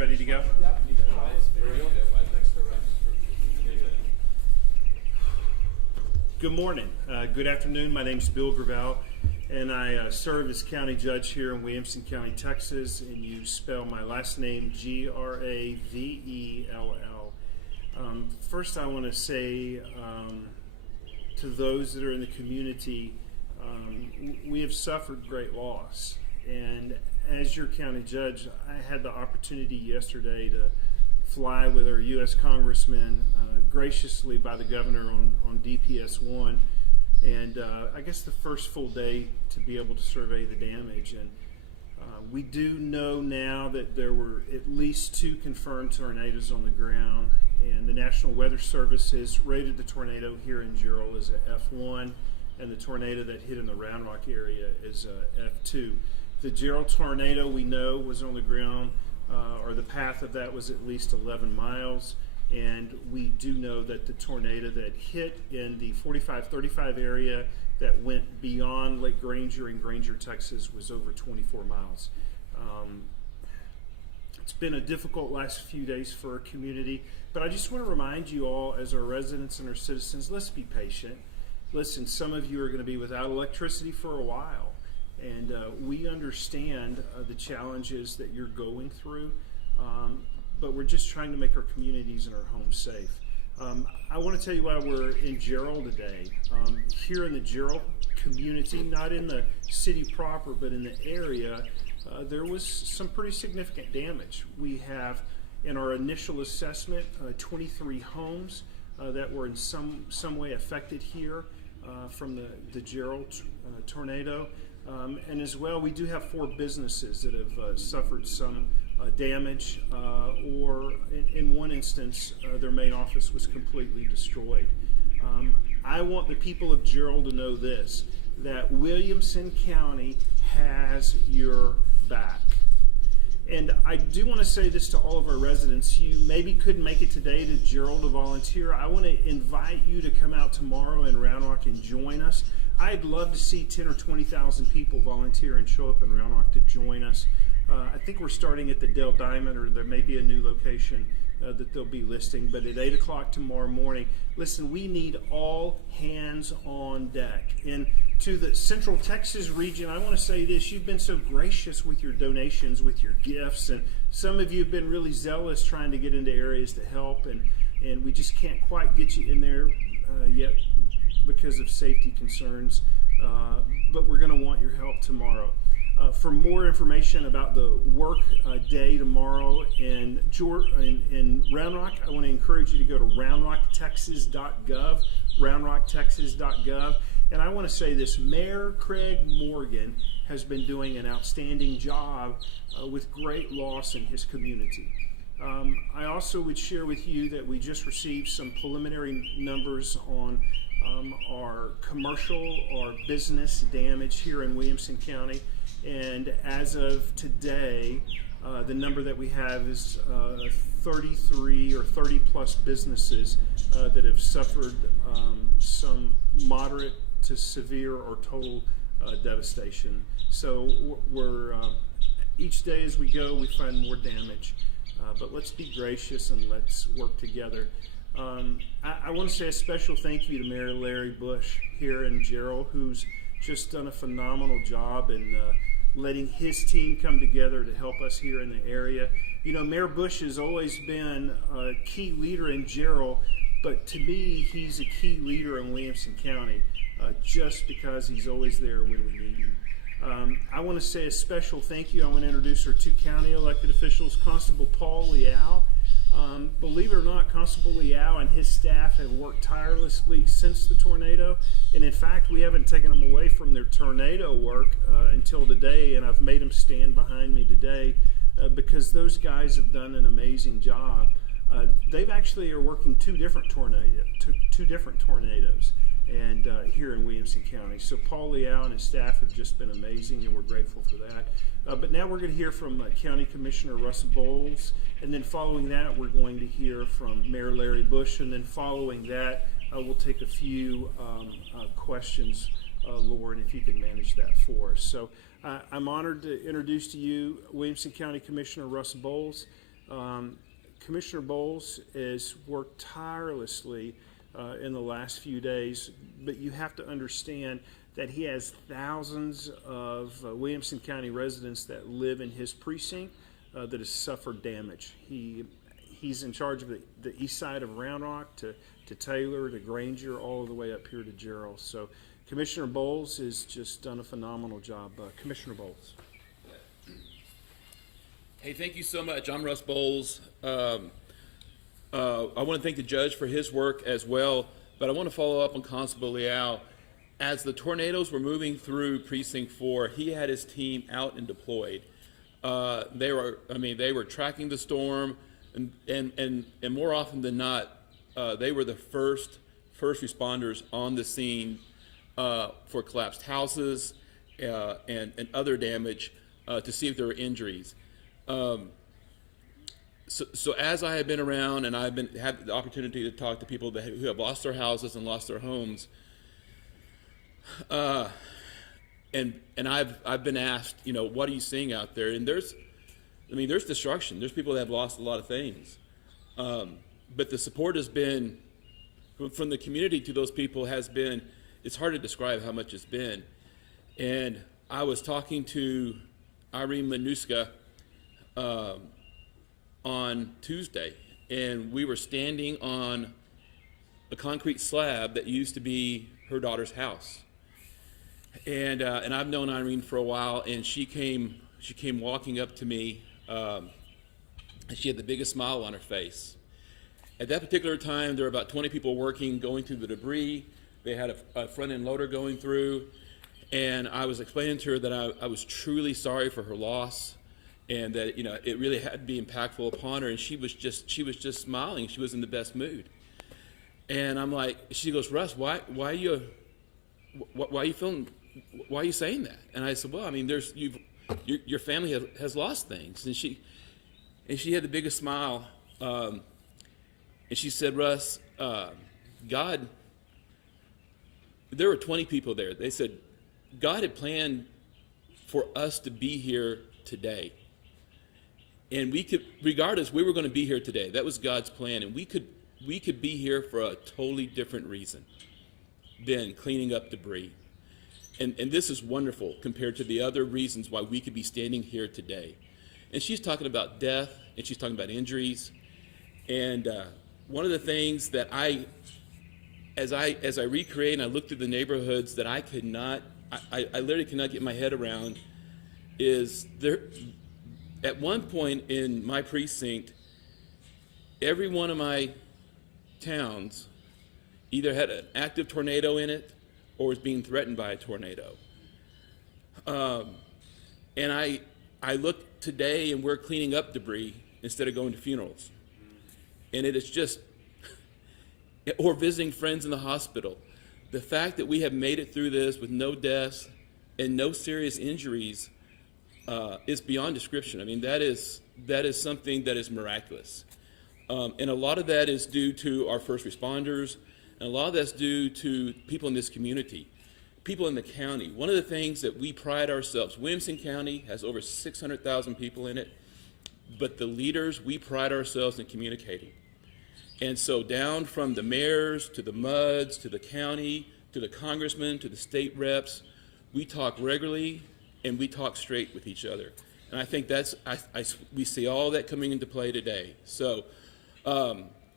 ready to go? Good morning. Good afternoon. My name is Bill Gravel, and I serve as county judge here in Williamson County, Texas, and you spell my last name Gravell. First, I want to say to those that are in the community, we have suffered great loss. And as your county judge, I had the opportunity yesterday to fly with our U.S. Congressman, graciously by the governor on DPS-1, and I guess the first full day to be able to survey the damage. And we do know now that there were at least 2 confirmed tornadoes on the ground, and the National Weather Service has rated the tornado here in Jarrell as a F1, and the tornado that hit in the Round Rock area is a F2. The Jarrell tornado, we know, was on the ground, or the path of that was at least 11 miles. And we do know that the tornado that hit in the 45-35 area that went beyond Lake Granger in Granger, Texas, was over 24 miles. It's been a difficult last few days for our community, but I just want to remind you all, as our residents and our citizens, let's be patient. Listen, some of you are going to be without electricity for a while, and we understand the challenges that you're going through. But we're just trying to make our communities and our homes safe. I want to tell you why we're in Jarrell today. Here in the Jarrell community, not in the city proper, but in the area, there was some pretty significant damage. We have, in our initial assessment, 23 homes that were in some way affected here from the Jarrell tornado. And as well, we do have 4 businesses that have suffered some damage, or in one instance, their main office was completely destroyed. I want the people of Jarrell to know this, that Williamson County has your back. And I do want to say this to all of our residents. You maybe couldn't make it today to Jarrell to volunteer. I want to invite you to come out tomorrow in Round Rock and join us. I'd love to see 10 or 20,000 people volunteer and show up in Round Rock to join us. I think we're starting at the Dell Diamond, or there may be a new location that they'll be listing, but at 8 o'clock tomorrow morning. Listen, we need all hands on deck. And to the Central Texas region, I want to say this: you've been so gracious with your donations, with your gifts, and some of you have been really zealous trying to get into areas to help, and we just can't quite get you in there yet because of safety concerns, but we're going to want your help tomorrow. For more information about the work day tomorrow in Round Rock, I want to encourage you to go to roundrocktexas.gov, roundrocktexas.gov. And I want to say this: Mayor Craig Morgan has been doing an outstanding job with great loss in his community. I also would share with you that we just received some preliminary numbers on our commercial or business damage here in Williamson County. And as of today, the number that we have is 33 or 30 plus businesses that have suffered some moderate to severe or total devastation. So we're each day as we go, we find more damage. But let's be gracious and let's work together. I want to say a special thank you to Mayor Larry Bush here in Jarrell, who's just done a phenomenal job in letting his team come together to help us here in the area. You know, Mayor Bush has always been a key leader in Jarrell, but to me, he's a key leader in Williamson County just because he's always there when we need him. I want to say a special thank you. I want to introduce our 2 county elected officials, Constable Paul Liao. Believe it or not, Constable Liao and his staff have worked tirelessly since the tornado, and in fact, we haven't taken them away from their tornado work until today, and I've made them stand behind me today because those guys have done an amazing job. They've actually are working two different tornadoes, and here in Williamson County. So Paul Liao and his staff have just been amazing, and we're grateful for that. But now we're going to hear from County Commissioner Russ Bowles, and then following that, we're going to hear from Mayor Larry Bush, and then following that, we'll take a few questions, Lauren, if you can manage that for us. So I'm honored to introduce to you Williamson County Commissioner Russ Bowles. Commissioner Bowles has worked tirelessly in the last few days, but you have to understand that he has thousands of Williamson County residents that live in his precinct that has suffered damage. He's in charge of the east side of Round Rock to Taylor to Granger, all the way up here to Jarrell. So Commissioner Bowles has just done a phenomenal job. Commissioner Bowles. Hey, thank you so much. I'm Russ Bowles. I want to thank the judge for his work as well, but I want to follow up on Constable Leal. As the tornadoes were moving through Precinct 4, he had his team out and deployed. They were tracking the storm, and more often than not, they were the first responders on the scene for collapsed houses and other damage to see if there were injuries. So as I have been around and I've had the opportunity to talk to people who have lost their houses and lost their homes, and I've been asked, what are you seeing out there? And there's destruction. There's people that have lost a lot of things, but the support has been from the community to those people it's hard to describe how much it's been. And I was talking to Irene Manuska on Tuesday, and we were standing on a concrete slab that used to be her daughter's house. And I've known Irene for a while, and she came walking up to me, and she had the biggest smile on her face. At that particular time, there were about 20 people working, going through the debris. They had a front-end loader going through, and I was explaining to her that I was truly sorry for her loss, and that it really had to be impactful upon her. And she was just smiling. She was in the best mood. And I'm like, she goes, Russ, why are you feeling? Why are you saying that? And I said, well, your family has lost things. And she had the biggest smile. And she said, Russ, God, there were 20 people there. They said, God had planned for us to be here today. And we could, regardless, we were going to be here today. That was God's plan. And we could be here for a totally different reason than cleaning up debris. And this is wonderful compared to the other reasons why we could be standing here today. And she's talking about death, and she's talking about injuries. And one of the things that as I recreate and I look through the neighborhoods that I literally could not get my head around is there. At one point in my precinct, every one of my towns either had an active tornado in it or was being threatened by a tornado. And I look today and we're cleaning up debris instead of going to funerals. And it is just, or visiting friends in the hospital. The fact that we have made it through this with no deaths and no serious injuries is beyond description. That is something that is miraculous. And a lot of that is due to our first responders, and a lot of that's due to people in this community, people in the county. One of the things that we pride ourselves, Williamson County has over 600,000 people in it, but the leaders, we pride ourselves in communicating. And so down from the mayors to the MUDs to the county to the congressmen to the state reps, we talk regularly and we talk straight with each other. And I think we see all that coming into play today. So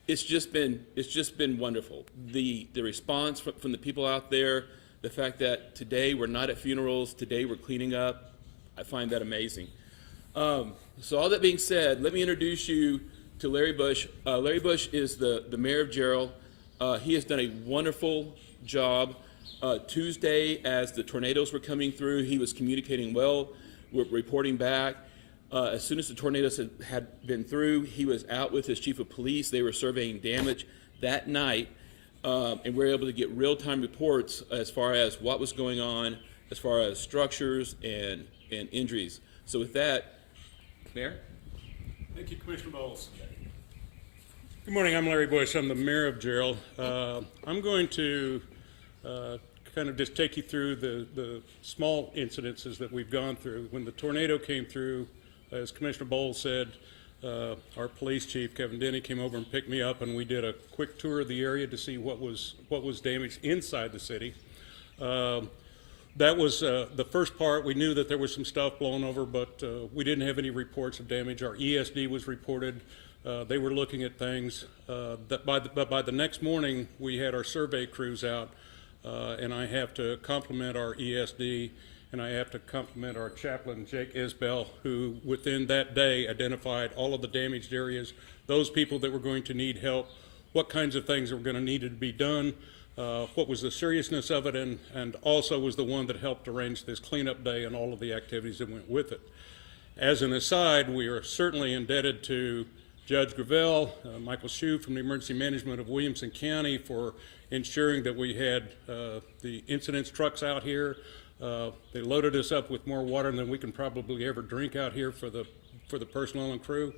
it's just been wonderful. The response from the people out there, the fact that today we're not at funerals, today we're cleaning up, I find that amazing. So all that being said, let me introduce you to Larry Bush. Larry Bush is the mayor of Jarrell. He has done a wonderful job. Tuesday, as the tornadoes were coming through, he was communicating well, reporting back. As soon as the tornadoes had been through, he was out with his chief of police. They were surveying damage that night, and we were able to get real-time reports as far as what was going on, as far as structures and injuries. So with that, Mayor? Thank you, Commissioner Bowles. Good morning, I'm Larry Bush. I'm the mayor of Jarrell. I'm going to kind of just take you through the small incidences that we've gone through. When the tornado came through, as Commissioner Bowles said, our police chief, Kevin Denny, came over and picked me up, and we did a quick tour of the area to see what was damaged inside the city. That was the first part. We knew that there was some stuff blown over, but we didn't have any reports of damage. Our ESD was reported. They were looking at things. But by the next morning, we had our survey crews out, and I have to compliment our ESD, and I have to compliment our chaplain, Jake Isbell, who within that day identified all of the damaged areas, those people that were going to need help, what kinds of things were going to need to be done, what was the seriousness of it, and also was the one that helped arrange this cleanup day and all of the activities that went with it. As an aside, we are certainly indebted to Judge Gravel, Michael Shue from the Emergency Management of Williamson County for ensuring that we had the incidents trucks out here. They loaded us up with more water than we can probably ever drink out here for the personnel and crew.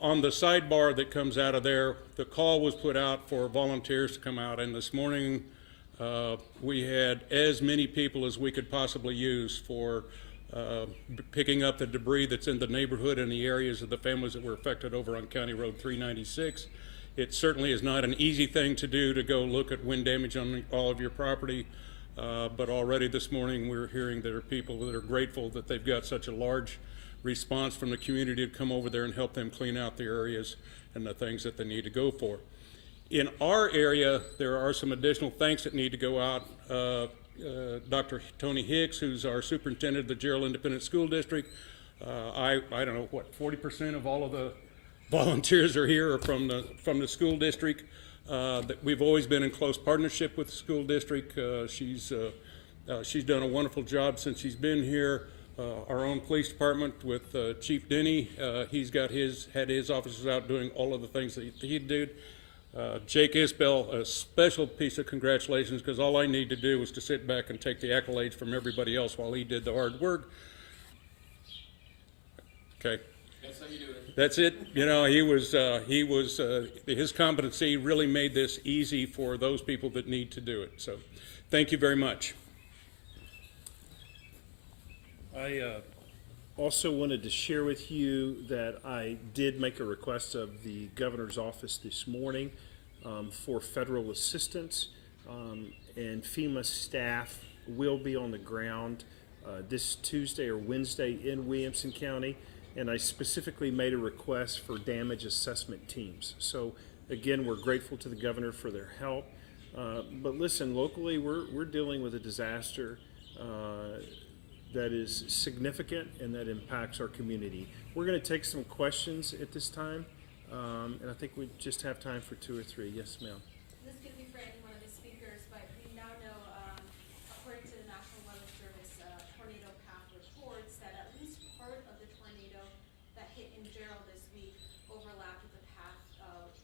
On the sidebar that comes out of there, the call was put out for volunteers to come out, and this morning we had as many people as we could possibly use for picking up the debris that's in the neighborhood and the areas of the families that were affected over on County Road 396. It certainly is not an easy thing to do, to go look at wind damage on all of your property, but already this morning we're hearing there are people that are grateful that they've got such a large response from the community to come over there and help them clean out the areas and the things that they need to go for. In our area, there are some additional thanks that need to go out. Dr. Tony Hicks, who's our superintendent of the Jarrell Independent School District, I don't know, what, 40% of all of the volunteers are here are from the school district. That we've always been in close partnership with the school district. She's done a wonderful job since she's been here. Our own police department with Chief Denny, he's had his officers out doing all of the things that he did. Jake Isbell, a special piece of congratulations, because all I need to do was to sit back and take the accolades from everybody else while he did the hard work. Okay. That's how you do it. That's it. You know, his competency really made this easy for those people that need to do it. So thank you very much. I also wanted to share with you that I did make a request of the governor's office this morning for federal assistance, and FEMA staff will be on the ground this Tuesday or Wednesday in Williamson County, and I specifically made a request for damage assessment teams. So again, we're grateful to the governor for their help, but listen, locally we're dealing with a disaster that is significant and that impacts our community. We're going to take some questions at this time, and I think we just have time for 2 or 3. Yes, ma'am. This could be for any one of the speakers, but we now know, according to the National Weather Service tornado path reports, that at least part of the tornado that hit in Jarrell this week overlapped with the path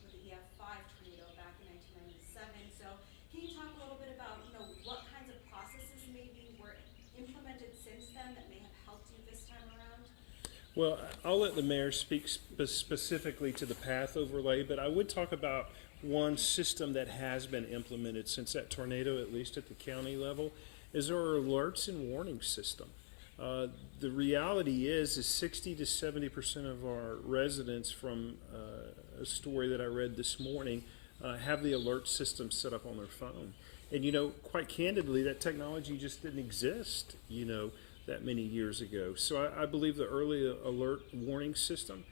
with the EF5 tornado back in 1997. So can you talk a little bit about, what kinds of processes maybe were implemented since then that may have helped you this time around? Well, I'll let the mayor speak specifically to the path overlay, but I would talk about one system that has been implemented since that tornado, at least at the county level, is our alerts and warning system. The reality is 60 to 70% of our residents, from a story that I read this morning, have the alert system set up on their phone. And quite candidly, that technology just didn't exist, that many years ago. So I believe the early alert warning system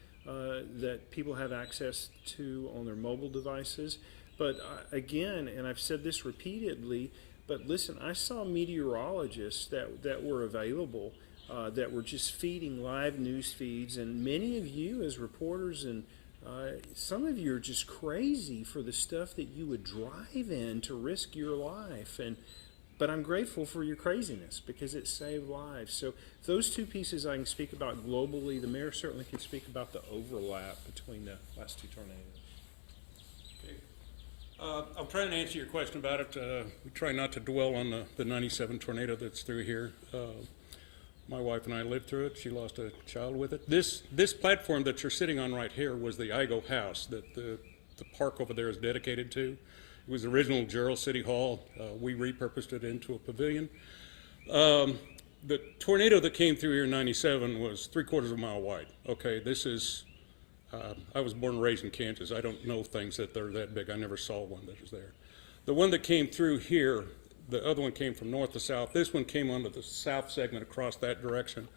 that people have access to on their mobile devices. But again, and I've said this repeatedly, but listen, I saw meteorologists that were available, that were just feeding live news feeds, and many of you as reporters and some of you are just crazy for the stuff that you would drive in to risk your life. But I'm grateful for your craziness because it saved lives. So those two pieces I can speak about globally. The mayor certainly can speak about the overlap between the last two tornadoes. Okay. I'll try and answer your question about it. We try not to dwell on the 97 tornado that's through here. My wife and I lived through it. She lost a child with it. This platform that you're sitting on right here was the Igo house that the park over there is dedicated to. It was the original Jarrell City Hall. We repurposed it into a pavilion. The tornado that came through here in 97 was 3/4 of a mile wide. Okay, this is I was born and raised in Kansas. I don't know things that they're that big. I never saw one that was there. The one that came through here, the other one came from north to south. This one came onto the south segment across that direction.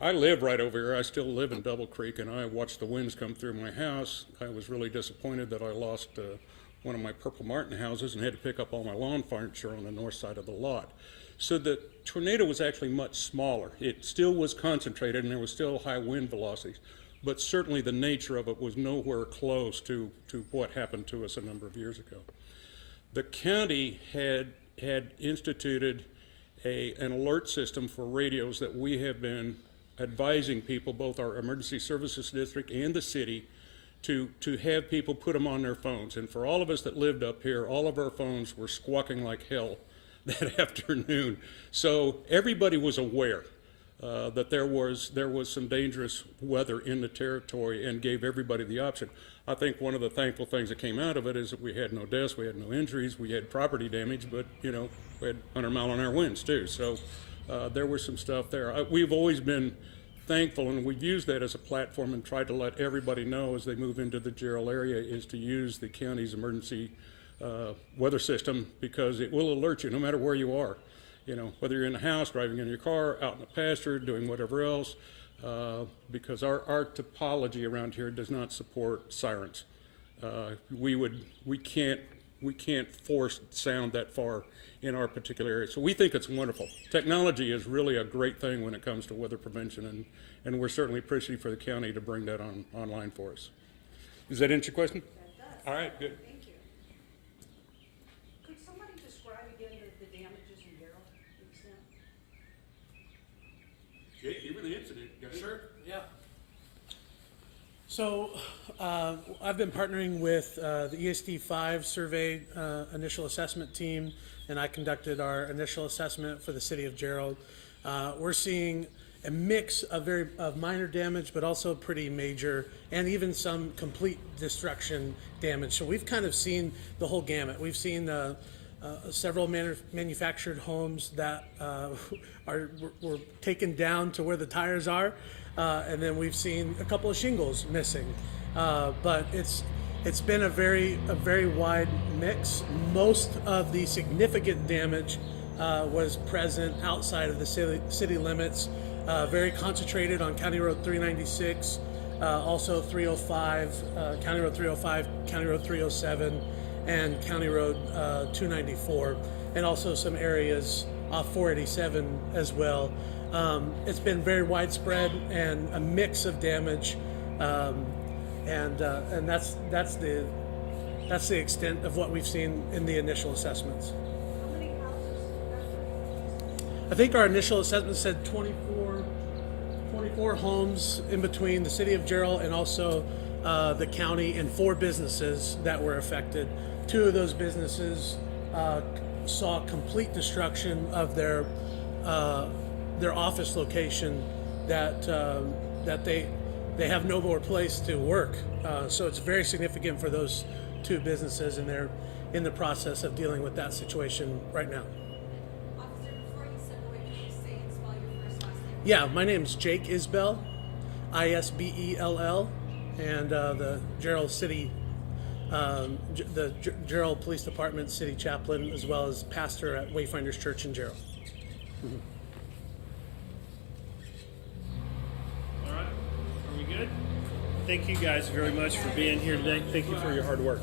I live right over here. I still live in Double Creek, and I watched the winds come through my house. I was really disappointed that I lost one of my Purple Martin houses and had to pick up all my lawn furniture on the north side of the lot. So the tornado was actually much smaller. It still was concentrated, and there was still high wind velocities, but certainly the nature of it was nowhere close to what happened to us a number of years ago. The county had instituted an alert system for radios that we have been advising people, both our emergency services district and the city, to have people put them on their phones. And for all of us that lived up here, all of our phones were squawking like hell that afternoon. So everybody was aware that there was some dangerous weather in the territory, and gave everybody the option. I think one of the thankful things that came out of it is that we had no deaths, we had no injuries, we had property damage, but we had 100-mile-an-hour winds too. So there was some stuff there. We've always been thankful, and we've used that as a platform and tried to let everybody know as they move into the Jarrell area is to use the county's emergency weather system, because it will alert you no matter where you are. Whether you're in the house, driving in your car, out in the pasture, doing whatever else, because our topology around here does not support sirens. We can't force sound that far in our particular area. So we think it's wonderful. Technology is really a great thing when it comes to weather prevention, and we're certainly appreciative for the county to bring that online for us. Does that answer your question? That does. All right, good. Thank you. Could somebody describe again the damages in Jarrell, the extent? Even the incident. Sure, yeah. So I've been partnering with the ESD5 survey initial assessment team, and I conducted our initial assessment for the city of Jarrell. We're seeing a mix of minor damage, but also pretty major, and even some complete destruction damage. So we've kind of seen the whole gamut. We've seen several manufactured homes that were taken down to where the tires are, and then we've seen a couple of shingles missing. But it's been a very wide mix. Most of the significant damage was present outside of the city limits, very concentrated on County Road 396, also 305, County Road 305, County Road 307, and County Road 294, and also some areas off 487 as well. It's been very widespread and a mix of damage, and that's the extent of what we've seen in the initial assessments. How many houses? I think our initial assessment said 24 homes in between the city of Jarrell and also the county, and 4 businesses that were affected. 2 of those businesses saw complete destruction of their office location, that they have no more place to work. So it's very significant for those 2 businesses, and they're in the process of dealing with that situation right now. Officer, before you step away, can you say and spell your first last name? Yeah, my name's Jake Isbell, Isbell, and the Jarrell City, the Jarrell Police Department City Chaplain, as well as pastor at Wayfinders Church in Jarrell. All right, are we good? Thank you guys very much for being here today. Thank you for your hard work.